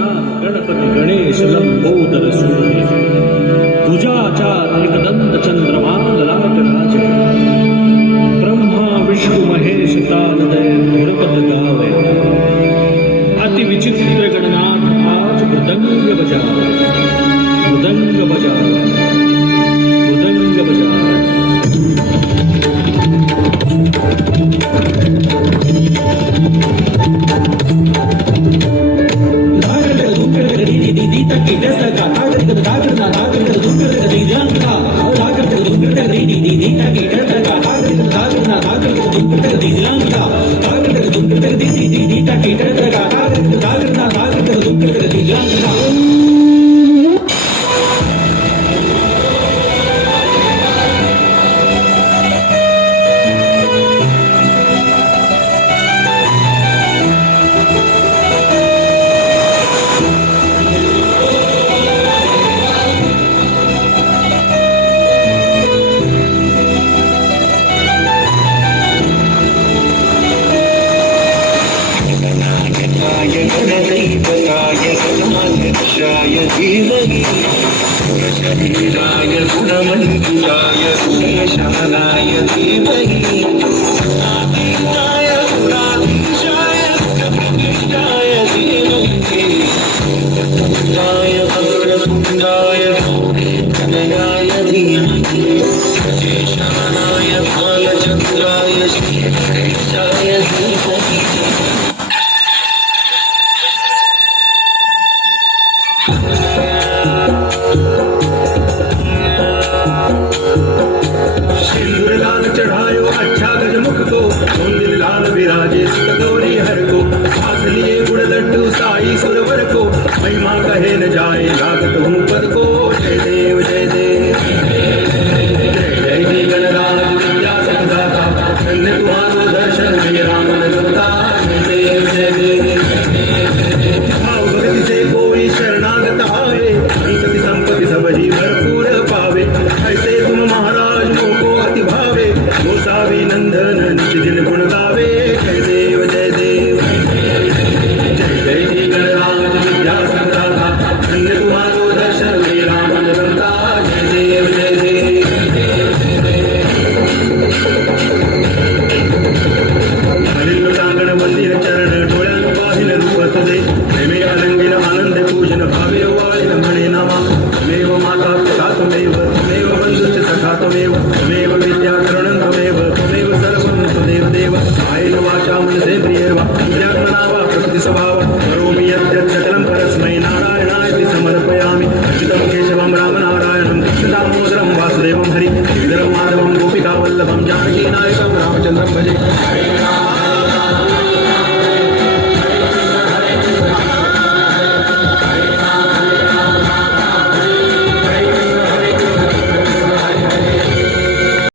गणानाथ गणपती गणेश लंबोदर सूर्य तुझाचार एकदंत चंद्रमा ललाट राज ब्रह्मा विष्णु महेश तालदय धुरपद गावे अति विचित्र गणनाथ आज मृदंग बजावे मृदंग बजावे मृदंग बजावे शरीराय गुणमण्डिताय गुणशालाय धीमहि आदित्याय गुणाधीशाय गुणप्रतिष्ठाय धीमहि वक्रतुण्डाय वक्रतुण्डाय गणनाय धीमहि शेषानाय बालचन्द्राय श्रीगणेशाय धीमहि चढ़ायो अच्छा गजमुख को मुंदिल लाल विराजे कटोरी हर को हाथ लिए गुड़ लड्डू साई सुरवर को महिमा कहे न जाए लागत हूँ पद को जय देव जय देव जय जय गणराज विद्या संदाता धन्य तुम्हारो दर्शन मेरा मन रमता जय देव जय देव भाव भक्ति से कोई शरणागत आवे संपत्ति संपत्ति सब ही भरपूर पावे ऐसे तुम महाराज मोको अति भावे गोसावी नंदन नित्य दिन गुण गावे जय देव जय देव जय जय श्री गणराज विद्या संदाता धन्य तुम्हारो दर्शन मेरा मन रमता जय देव जय देव हरिल प्रांगण मंदिर चरण डोळ्यान पाहिल रूप तुझे प्रेमे अलंगिन आनंद पूजन भावे वाळिन म्हणे नामा त्वमेव माता पिता त्वमेव त्वमेव बंधुश्च सखा त्वमेव त्वमेव विद्या करणं त्वमेव त्वमेव सर्वं त्वमेव देव कायेन वाचा मनसे प्रियर्वा विद्यात्मना वा प्रकृति स्वभाव करोमि यद्यत् सकलं परस्मै नारायणाय ते समर्पयामि अच्युतं केशवं रामनारायणं कृष्णदामोदरं वासुदेवं हरि श्रीधरं माधवं गोपिकावल्लभं जानकीनायकं रामचन्द्रं भजे